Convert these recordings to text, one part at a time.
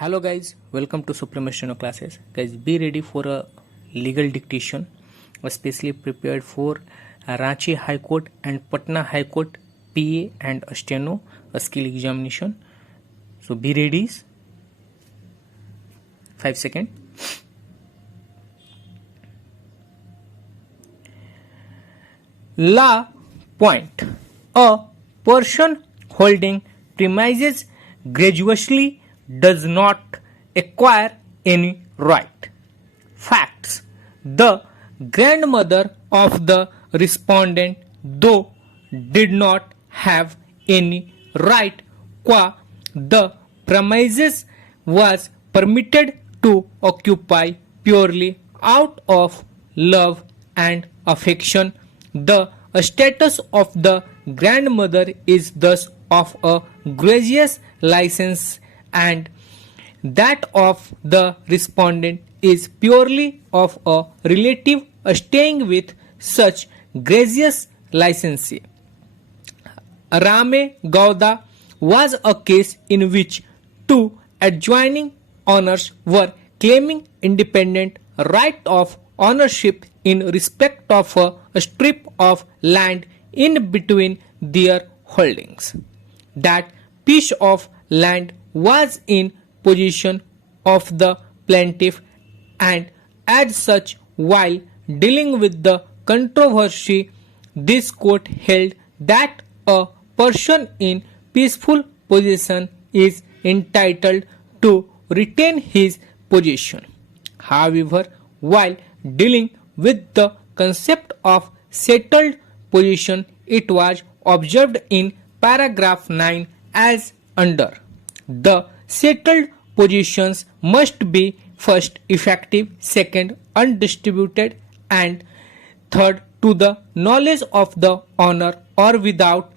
Hello guys, welcome to Supremacino classes. Guys, be ready for a legal dictation, especially prepared for Ranchi High Court and Patna High Court PA and a steno, a skill examination. So be ready. 5 seconds. Law point: a person holding premises gratuitously does not acquire any right. Facts: the grandmother of the respondent, though, did not have any right qua the premises was permitted to occupy purely out of love and affection. The status of the grandmother is thus of a gracious license, and that of the respondent is purely of a relative staying with such gracious licensee. Rame Gowda was a case in which two adjoining owners were claiming independent right of ownership in respect of a strip of land in between their holdings. That piece of land was in possession of the plaintiff, and as such, while dealing with the controversy, this court held that a person in peaceful possession is entitled to retain his possession. However, while dealing with the concept of settled possession, it was observed in paragraph 9 as under: the settled possessions must be first effective, second undistributed, and third to the knowledge of the owner or without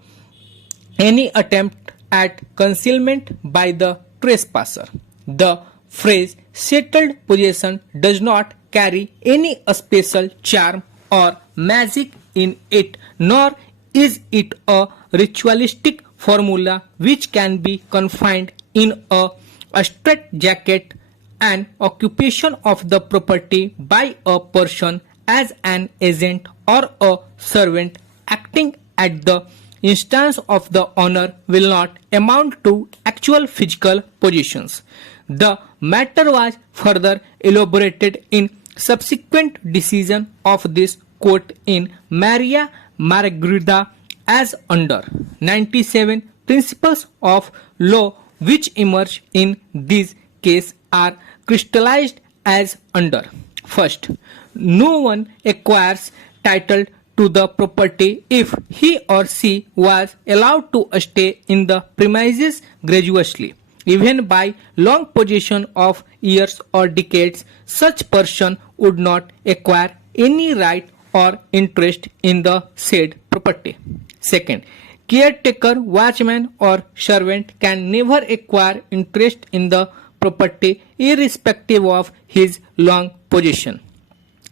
any attempt at concealment by the trespasser. The phrase settled possession does not carry any special charm or magic in it, nor is it a ritualistic formula which can be confined in a straitjacket. An occupation of the property by a person as an agent or a servant acting at the instance of the owner will not amount to actual physical possessions. The matter was further elaborated in subsequent decision of this court in Maria Margarida as under: 97 principles of law which emerge in this case are crystallized as under. First, no one acquires title to the property if he or she was allowed to stay in the premises gratuitously. Even by long possession of years or decades, such person would not acquire any right or interest in the said property. Second, caretaker, watchman or servant can never acquire interest in the property irrespective of his long possession.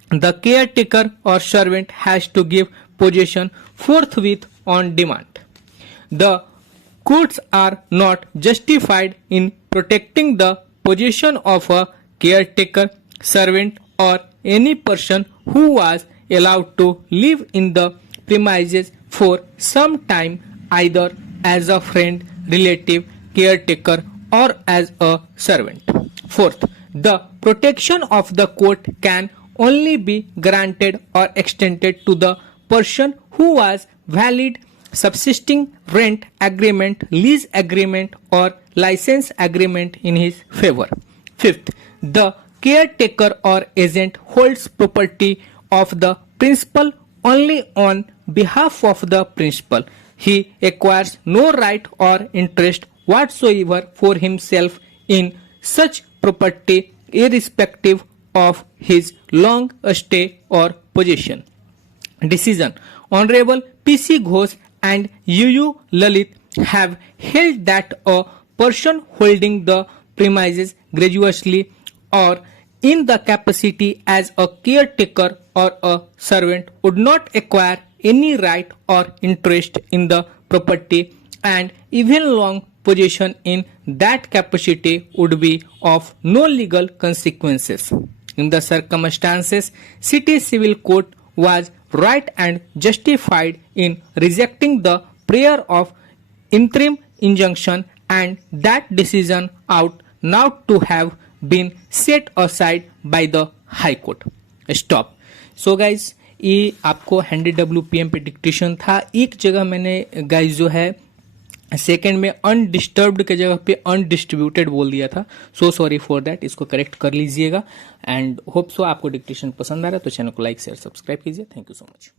The caretaker or servant has to give possession forthwith on demand. The courts are not justified in protecting the possession of a caretaker, servant, or any person who was allowed to live in the premises for some time, either as a friend, relative, caretaker, or as a servant. Fourth, the protection of the court can only be granted or extended to the person who was valid subsisting rent agreement, lease agreement, or license agreement in his favor. Fifth, the caretaker or agent holds property of the principal only on behalf of the principal. He acquires no right or interest whatsoever for himself in such property irrespective of his long stay or possession. Decision: Honorable P.C. Ghosh and U.U. Lalit have held that a person holding the premises gratuitously or in the capacity as a caretaker or a servant would not acquire any right or interest in the property, and even long possession in that capacity would be of no legal consequences. In the circumstances, city civil court was right and justified in rejecting the prayer of interim injunction, and that decision ought now to have been set aside by the High Court. Stop. So guys, ये आपको handy WPM पे dictation था. एक जगह मैंने guys जो है second में अनडिस्टर्ब्ड के जगह पे अनडिस्ट्रीब्यूटेड बोल दिया था. So sorry for that. इसको करेक्ट कर लीजिएगा. एंड होप सो आपको डिक्टेशन पसंद आ रहा है तो चैनल को लाइक शेयर सब्सक्राइब कीजिए. Thank you so much.